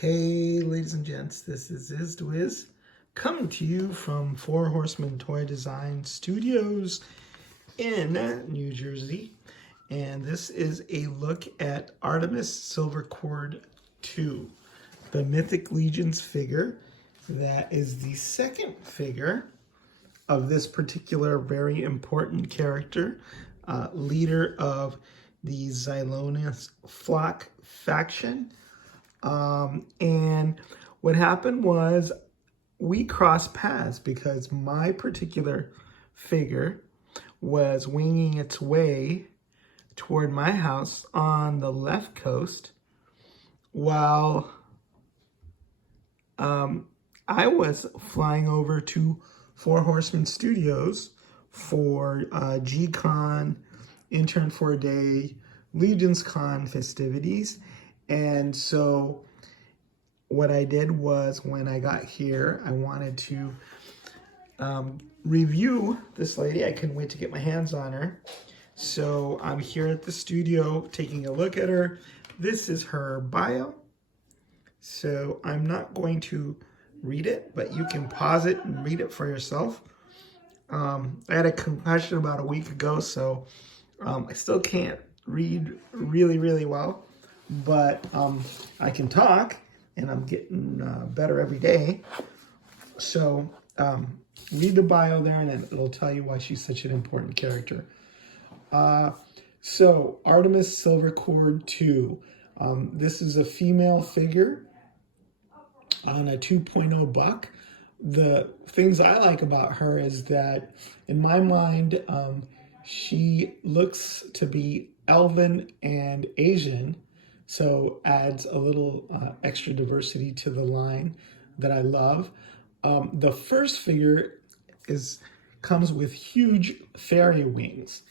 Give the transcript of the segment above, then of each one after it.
Hey, ladies and gents, this is IzdWiz coming to you from Four Horsemen Toy Design Studios in New Jersey. And this is a look at Artemyss Silverchord 2, the Mythic Legions figure. That is the second figure of this particular very important character, leader of the Xylonus flock faction. And what happened was we crossed paths because my particular figure was winging its way toward my house on the left coast while I was flying over to Four Horsemen Studios for G-Con, Intern for a Day, Legions Con festivities. And so what I did was when I got here, I wanted to review this lady. I couldn't wait to get my hands on her. So I'm here at the studio taking a look at her. This is her bio. So I'm not going to read it, but you can pause it and read it for yourself. I had a concussion about a week ago, so I still can't read really well. But I can talk, and I'm getting better every day. So read the bio there, and it'll tell you why she's such an important character. So Artemyss Silverchord 2. This is a female figure on a 2.0 buck. The things I like about her is that, in my mind, she looks to be elven and Asian. So adds a little extra diversity to the line that I love. The first figure comes with huge fairy wings,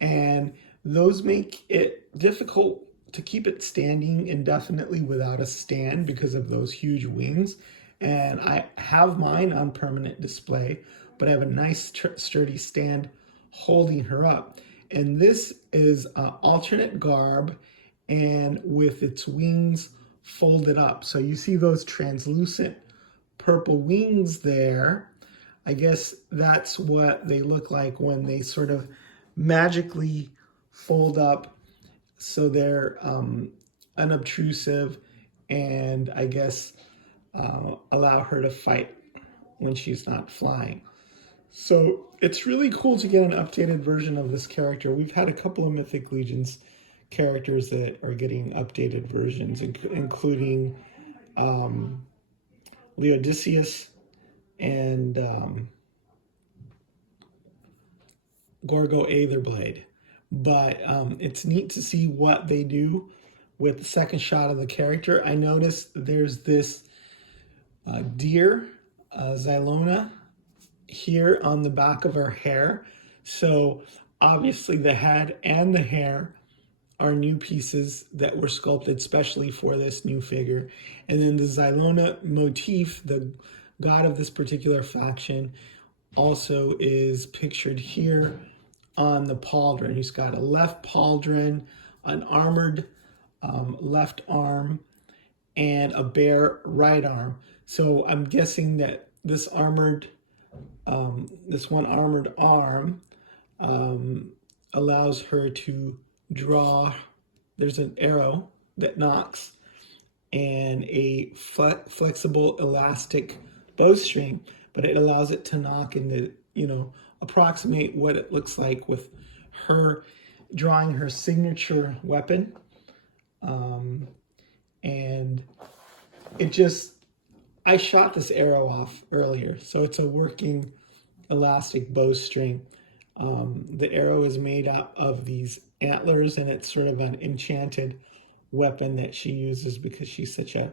and those make it difficult to keep it standing indefinitely without a stand because of those huge wings. And I have mine on permanent display, but I have a nice sturdy stand holding her up. And this is alternate garb and with its wings folded up. So you see those translucent purple wings there. I guess that's what they look like when they sort of magically fold up, so they're unobtrusive and I guess allow her to fight when she's not flying. So it's really cool to get an updated version of this character. We've had a couple of Mythic Legions characters that are getting updated versions, including Leodicius and Gorgo Aetherblade. But it's neat to see what they do with the second shot of the character. I noticed there's this deer, Xylona, here on the back of her hair. So obviously the head and the hair are new pieces that were sculpted specially for this new figure. And then the Xylona motif, the god of this particular faction, also is pictured here on the pauldron. He's got a left pauldron, an armored left arm, and a bare right arm. So I'm guessing that this one armored arm allows her to draw. There's an arrow that knocks and a flexible elastic bowstring, but it allows it to knock and to, approximate what it looks like with her drawing her signature weapon. And I shot this arrow off earlier, so it's a working elastic bowstring. The arrow is made up of these antlers, and it's sort of an enchanted weapon that she uses because she's such a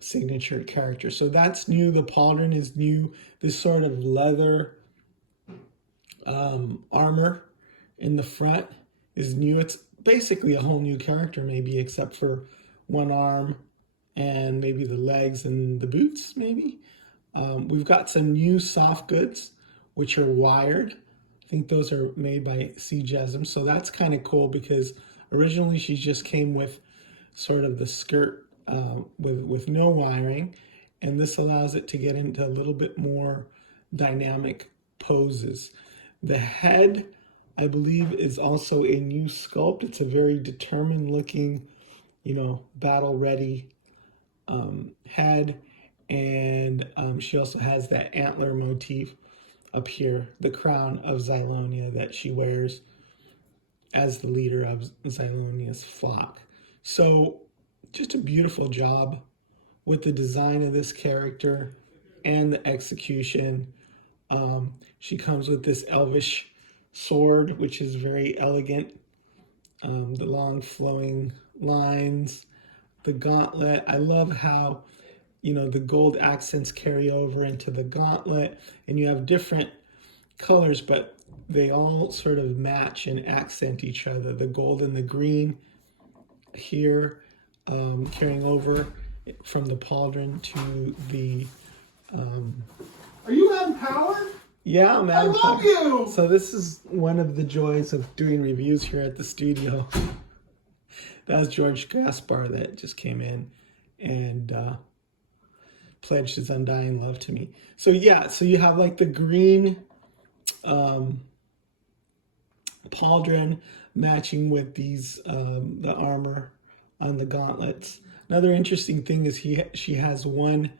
signature character. So that's new. The pauldron is new. This sort of leather armor in the front is new. It's basically a whole new character, maybe, except for one arm and maybe the legs and the boots, maybe. We've got some new soft goods, which are wired. I think those are made by C-Jesm. So that's kind of cool because originally she just came with sort of the skirt with no wiring, and this allows it to get into a little bit more dynamic poses. The head, I believe, is also a new sculpt. It's a very determined looking, battle ready head, and she also has that antler motif up here, the crown of Zylonia that she wears as the leader of Zylonia's flock. So just a beautiful job with the design of this character and the execution. She comes with this elvish sword, which is very elegant. The long flowing lines, the gauntlet. I love how, the gold accents carry over into the gauntlet, and you have different colors, but they all sort of match and accent each other. The gold and the green here, carrying over from the pauldron to the... Are you having power? Yeah, I'm I love you! So this is one of the joys of doing reviews here at the studio. That was George Gaspar that just came in and pledged his undying love to me. So yeah, so you have like the green pauldron matching with these the armor on the gauntlets. Another interesting thing is she has one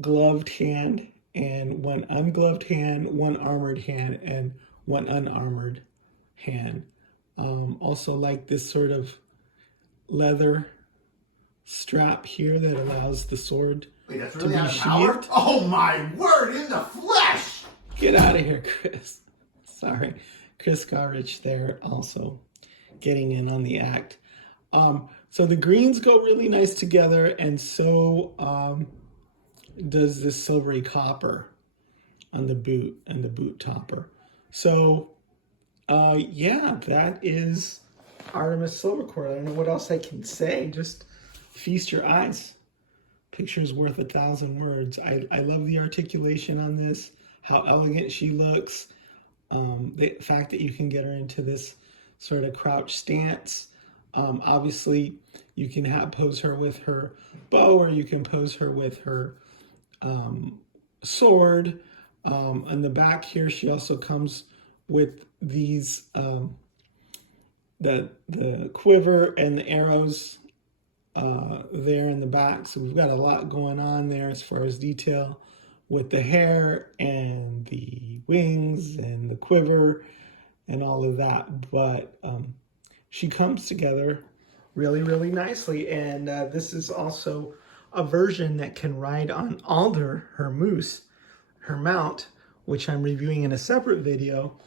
gloved hand and one ungloved hand, one armored hand, and one unarmored hand. Also like this sort of leather strap here that allows the sword Wait, that's to really be out of power? sheathed. Oh my word, in the flesh! Get out of here, Chris. Sorry. Chris Garrich there also getting in on the act. So the greens go really nice together, and so does this silvery copper on the boot and the boot topper. So yeah, that is Artemyss Silverchord. I don't know what else I can say. Just feast your eyes. Picture's worth 1,000 words. I love the articulation on this, how elegant she looks. The fact that you can get her into this sort of crouch stance. Obviously, you can pose her with her bow, or you can pose her with her sword. On the back here, she also comes with these, the quiver and the arrows there in the back. So we've got a lot going on there as far as detail with the hair and the wings and the quiver and all of that. But she comes together really, really nicely. And this is also a version that can ride on Alder, her moose, her mount, which I'm reviewing in a separate video,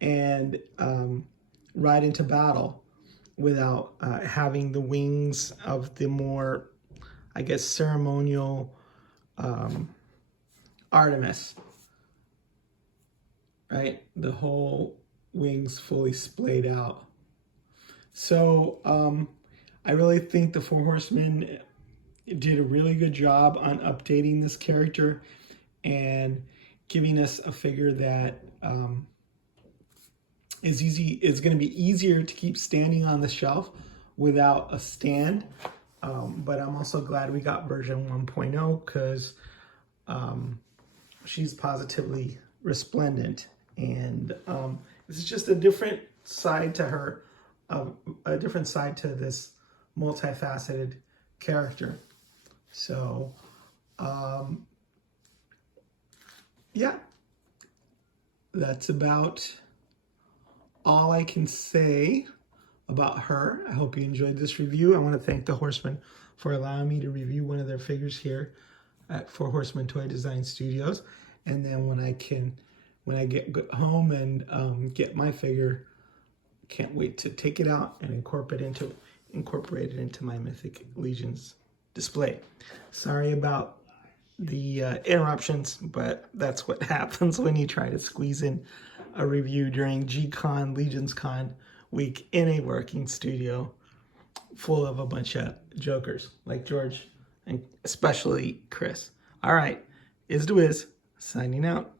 and ride into battle without having the wings of the more, I guess, ceremonial Artemyss, right? The whole wings fully splayed out. So I really think the Four Horsemen did a really good job on updating this character and giving us a figure that is going to be easier to keep standing on the shelf without a stand. But I'm also glad we got version 1.0 because she's positively resplendent, and this is just a different side to her, a different side to this multifaceted character. So yeah, that's about all I can say about her. I hope you enjoyed this review. I want to thank the Horsemen for allowing me to review one of their figures here at Four Horsemen Toy Design Studios. And then when I get home and get my figure, can't wait to take it out and incorporate it into my Mythic Legions display. Sorry about the interruptions, but that's what happens when you try to squeeze in a review during G-Con, Legions Con week in a working studio full of a bunch of jokers like George and especially Chris. All right, Is to Wiz, signing out.